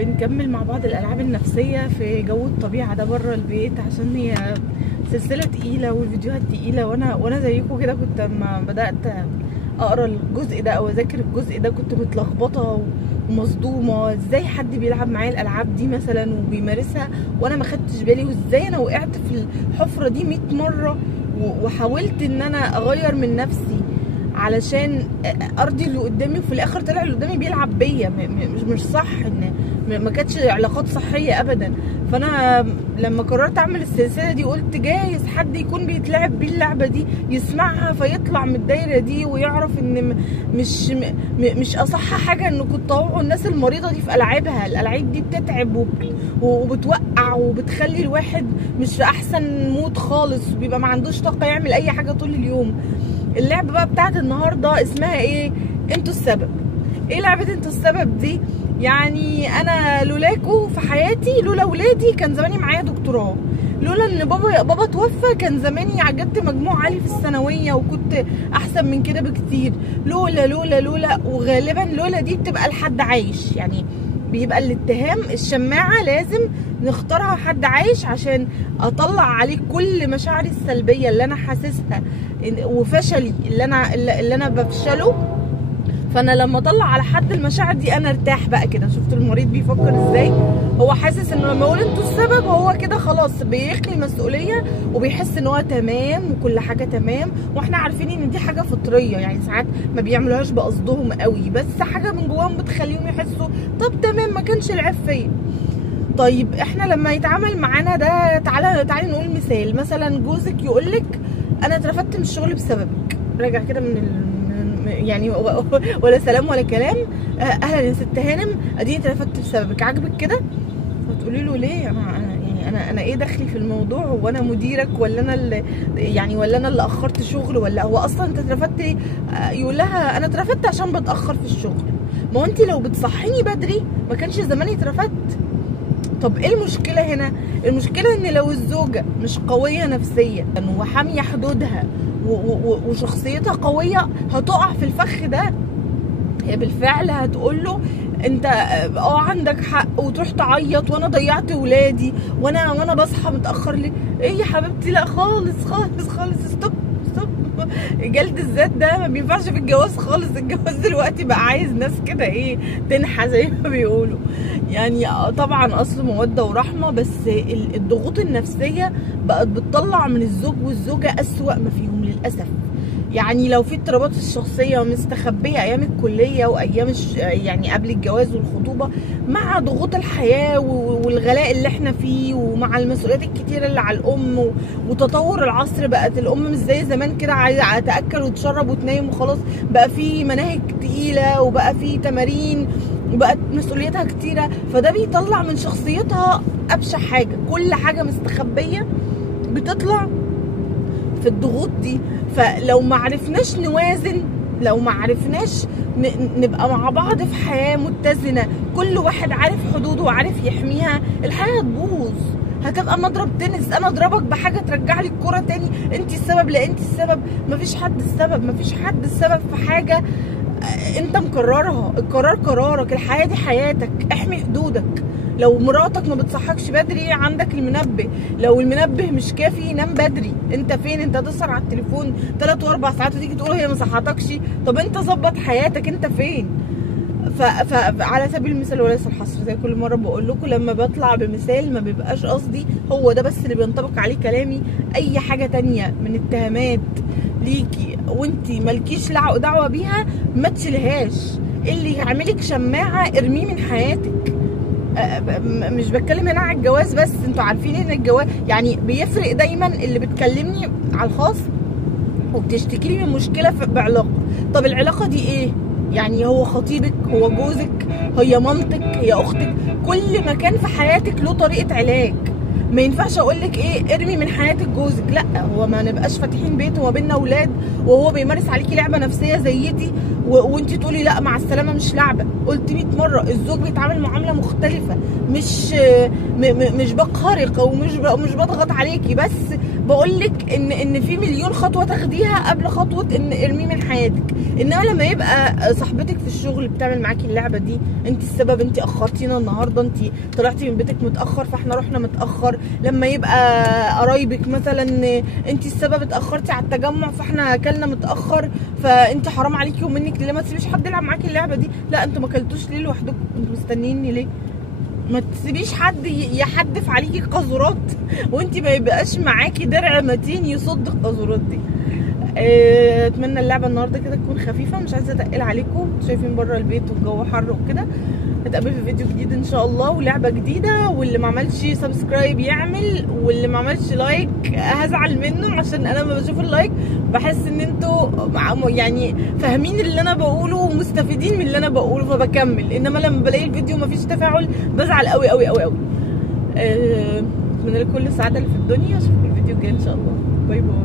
بنكمل مع بعض الالعاب النفسيه في جو الطبيعه ده بره البيت، عشان هي سلسله تقيله والفيديوهات تقيله. وانا زيكم كده كنت لما بدات اقرا الجزء ده او اذاكر الجزء ده كنت متلخبطه ومصدومه. ازاي حد بيلعب معايا الالعاب دي مثلا وبيمارسها وانا ما خدتش بالي، وازاي انا وقعت في الحفره دي 100 مره وحاولت ان انا اغير من نفسي علشان ارضي اللي قدامي، وفي الاخر طلع اللي قدامي بيلعب بيا. مش صح، ان ما كانتش علاقات صحيه ابدا. فانا لما قررت اعمل السلسله دي قلت جايز حد يكون بيتلعب بيه اللعبه دي يسمعها فيطلع من الدايره دي ويعرف ان مش اصح حاجه انكم تطوعوا الناس المريضه دي في العابها. الالعاب دي بتتعب وبتوقع وبتخلي الواحد مش في احسن مود خالص، وبيبقى ما عندوش طاقه يعمل اي حاجه طول اليوم. اللعبه بقى بتاعت النهارده اسمها ايه؟ انتوا السبب. ايه لعبه انتوا السبب دي؟ يعني انا لولاكوا في حياتي، لولا ولادي كان زماني معايا دكتوراه، لولا ان بابا توفى كان زماني عجبت مجموع عالي في الثانويه وكنت احسن من كده بكتير. لولا لولا لولا، وغالبا لولا دي بتبقى لحد عايش، يعني بيبقى الاتهام الشماعه لازم نختارها حد عايش عشان اطلع عليه كل مشاعري السلبيه اللي انا حاسسها وفشلي اللي انا بفشله. فانا لما اطلع على حد المشاعر دي انا ارتاح بقى كده. شفتوا المريض بيفكر ازاي؟ هو حاسس انه لما اقول انتوا السبب هو كده خلاص بيخلي مسؤوليه وبيحس ان هو تمام وكل حاجه تمام. واحنا عارفين ان دي حاجه فطريه، يعني ساعات ما بيعملوهاش بقصدهم قوي، بس حاجه من جواهم بتخليهم يحسوا طب تمام ما كانش العيب فيا. طيب احنا لما يتعامل معانا ده، تعالي نقول مثال. مثلا جوزك يقولك انا اترفدت من الشغل بسببك، راجع كده يعني ولا سلام ولا كلام، اهلا يا ست هانم اديني اترفدت بسببك، عاجبك كده؟ هتقولي له ليه؟ انا ايه دخلي في الموضوع؟ هو انا مديرك ولا انا اللي اخرت شغل؟ ولا هو اصلا انت اترفدت ليه؟ يقول لها انا اترفدت عشان بتاخر في الشغل. ما هو انت لو بتصحيني بدري ما كانش زماني اترفدت. طب ايه المشكله هنا؟ المشكله ان لو الزوجه مش قويه نفسيا وحاميه حدودها وشخصيتها قويه هتقع في الفخ ده. هي بالفعل هتقول له انت عندك حق، وتروح تعيط وانا ضيعت ولادي وانا بصحى متاخر ليه؟ ايه يا حبيبتي؟ لا خالص خالص خالص، ستوب. جلد الذات ده ما بينفعش في الجواز خالص. الجواز دلوقتي بقى عايز ناس كده ايه، تنحى زي ما بيقولوا. يعني طبعا اصل موده ورحمه، بس الضغوط النفسيه بقت بتطلع من الزوج والزوجه اسوأ ما فيهم للاسف. يعني لو في اضطرابات الشخصيه مستخبيه ايام الكليه وايام يعني قبل الجواز والخطوبه، مع ضغوط الحياه والغلاء اللي احنا فيه، ومع المسؤوليات الكتيره اللي على الام وتطور العصر، بقت الام مش زي زمان كده عايزه تاكل وتشرب وتنام وخلاص. بقى في مناهج تقيله، وبقى في تمارين، وبقت مسؤولياتها كتيره، فده بيطلع من شخصيتها ابشع حاجه. كل حاجه مستخبيه بتطلع في الضغوط دي. فلو ما عرفناش نوازن، لو ما عرفناش نبقى مع بعض في حياه متزنه، كل واحد عارف حدوده وعارف يحميها، الحياه هتبوظ، هتبقى مضرب تنس. انا اضربك بحاجه ترجع لي الكره تاني، انت السبب. لا انت السبب، مفيش حد السبب، مفيش حد السبب في حاجه انت مقررها. القرار قرارك، الحياه دي حياتك، احمي حدودك. لو مراتك ما بتصحكش بدري عندك المنبه، لو المنبه مش كافي نام بدري. انت فين؟ انت هتسهر على التليفون 3 و4 ساعات وتيجي تقول هي ما صحتكش؟ طب انت ظبط حياتك، انت فين؟ فعلى سبيل المثال وليس الحصر، زي كل مره بقول لكم لما بطلع بمثال ما بيبقاش قصدي هو ده بس اللي بينطبق عليه كلامي. اي حاجه تانية من اتهامات ليكي وانتي مالكيش دعوه بيها ما تشيلهاش. اللي يعملك شماعه ارميه من حياتك. مش بتكلم هنا على الجواز بس، انتوا عارفين ان الجواز يعني بيفرق دايما. اللي بتكلمني على الخاص وبتشتكي لي من مشكله بعلاقه، طب العلاقه دي ايه؟ يعني هو خطيبك، هو جوزك، هي مامتك، هي اختك، كل مكان في حياتك له طريقه علاج. ما ينفعش اقول لك ايه ارمي من حياتك جوزك، لا. هو ما نبقاش فاتحين بيت وما بيننا اولاد وهو بيمارس عليكي لعبه نفسيه زي دي وانت تقولي لا مع السلامه مش لعبه. قلت 100 مره الزوج بيتعامل معامله مختلفه، مش بقهرك ومش بضغط عليكي، بس بقولك ان في مليون خطوه تاخديها قبل خطوه ان ارميه من حياتك. انما لما يبقى صاحبتك في الشغل بتعمل معاكي اللعبه دي، انت السبب، انت اخرتينا النهارده، انت طلعتي من بيتك متاخر فاحنا رحنا متاخر. لما يبقى قرايبك مثلا، انت السبب، اتاخرتي على التجمع فاحنا اكلنا متاخر، فانت حرام عليكي ومنك ليه ما تسيبيش حد يلعب معاكي اللعبه دي. لا انتوا ما اكلتوش ليه لوحدكم؟ انتوا مستنيني ليه؟ ما تسيبيش حد يحدف عليكي قاذورات وانت ما يبقاش معاكي درع متين يصد القاذورات دي. اتمنى اللعبه النهارده كده تكون خفيفه، مش عايزه اتقل عليكم، شايفين بره البيت والجو حر وكده. نتقابل في فيديو جديد ان شاء الله ولعبه جديده، واللي ما عملش سبسكرايب يعمل، واللي ما عملش لايك هزعل منه، عشان انا لما بشوف اللايك بحس ان انتوا يعني فاهمين اللي انا بقوله ومستفيدين من اللي انا بقوله فبكمل، انما لما بلاقي الفيديو ما فيش تفاعل بزعل قوي قوي قوي قوي. اتمنى لكم كل السعاده اللي في الدنيا، اشوفكم الفيديو الجاي ان شاء الله. باي باي.